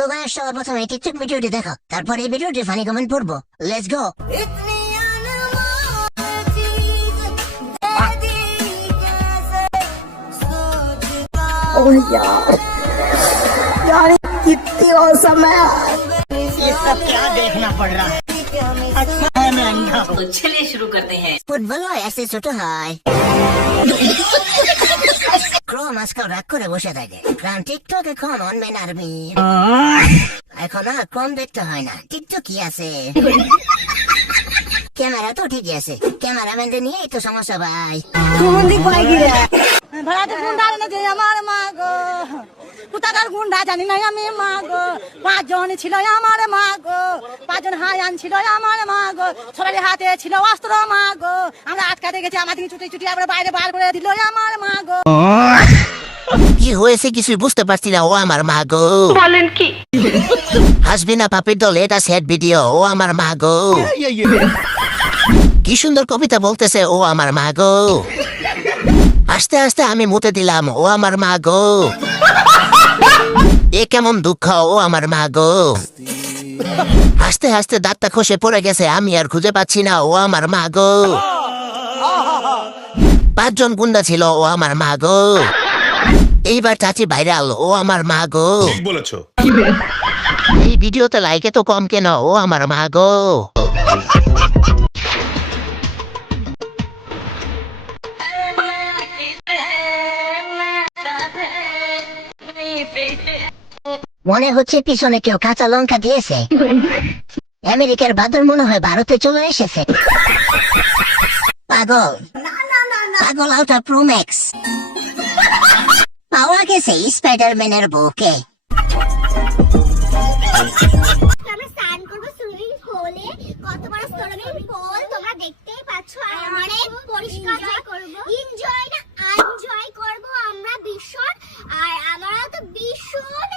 তো ভাই সবার প্রথমে টিকটক ভিডিওটি দেখো, তারপর এই ভিডিওটি ফানি কমেন্ট পড়বো। Let's go. ओह यार कितनी औसम है। ये सब क्या देखना पड़ रहा है? अच्छा है मैं अंधा हूँ। तो चलिए शुरू करते हैं। ফুটবল ऐसे ছোট হয়। ক্রোম আজকাল রাগ করে বসে থাকে, কারণ টিকটক এখন অনলাইন আর্মি। এখন আর ক্রোম দেখতে হয় না, টিকটক কি আছে। ক্যামেরা তো ঠিকই আছে, ক্যামেরাম্যানদের নিয়েই তো সমস্যা ভাই। ভাড়াতে গুন্ডা এনেছে আমার মা গো, কোথাকার গুন্ডা জানি না আমি মা গো। 5 জন ছিল আমার মা গো, 5 জন হায়ান ছিল আমার মা গো, সবার হাতে ছিল অস্ত্র মা গো। আমরা আটকাতে গেছি, আমাদের ছুটি ছুটি আমরা বাইরে বার করে দিল আমার মা গো। কি হয়েছে কিছুই বুঝতে পারছি না, ও আমার মা গো। বলেন কি? হাসবি না পাপির দল, এটা স্যাড ভিডিও, ও আমার মা গো। কি সুন্দর কবিতা বলতেছে, ও আমার মা গো। আস্তে আস্তে আমি মুতে দিলাম, ও আমার মা গো। এ কেমন দুঃখ, ও আমার মা গো। আস্তে আস্তে দাঁতটা খসে পড়ে গেছে, আমি আর খুঁজে পাচ্ছি না, ও আমার মা গো। 5 জন গুন্ডা ছিল, ও আমার মা গো। এইবার চাচি ভাইরাল, ও আমার মা গো। ঠিক বলেছো। এই ভিডিওতে লাইকে তো কম কেন, ও আমার মা গো। মনে হচ্ছে পিছনে কেউ কাঁচা লঙ্কা দিয়েছে। আমেরিকার বাদর মনে হয় ভারতে চলে এসেছে। পাগল পাগল আউটা প্রো ম্যাক্স পাওয়া গেছে স্পাইডারম্যানের বউকে। আমরা স্নান করব সুইমিং পুলে, কত বড় সুইমিং পুল তোমরা দেখতেই পাচ্ছ। আর আমরা পরিষ্কার করব, এনজয় না এনজয় করব আমরা ভীষণ। আর আমরা তো ভীষণ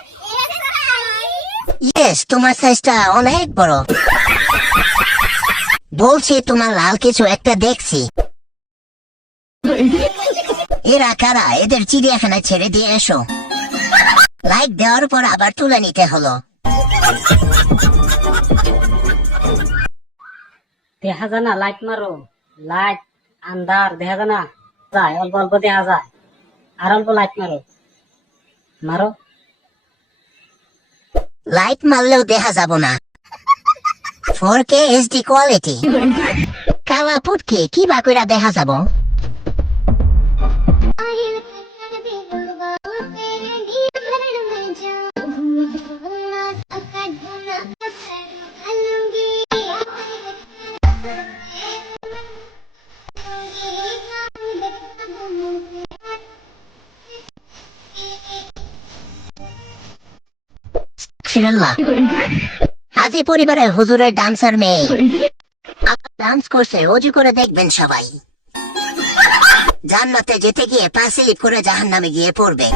ইয়েস, তোমার সাইজটা অনেক বড়। বলছি তোমার লাল কিছু একটা দেখছি। এরা কারা? এদের চিড়িয়াখানায় ছেড়ে দিয়ে এসো। লাইক দেওয়ার পর আবার তুলে নিতে হলো। দেখা যায় না, লাইট মারো, লাইট আন্ধার দেখা যায় না, যায় অল্প অল্প দেখা যায়, আর অল্প লাইট মারো, মারো। লাইট মারলেও দেখা যাব না। 4K HD quality. কালা পুটকে কি বা কইরা দেখা যাব। হাজি পরিবারের হুজুরের ডান্সার মেয়ে ডান্স করছে, অজু করে দেখবেন সবাই। জান্নাতে যেতে গিয়ে পা স্লিপ করে জাহান্নামে গিয়ে পড়বে।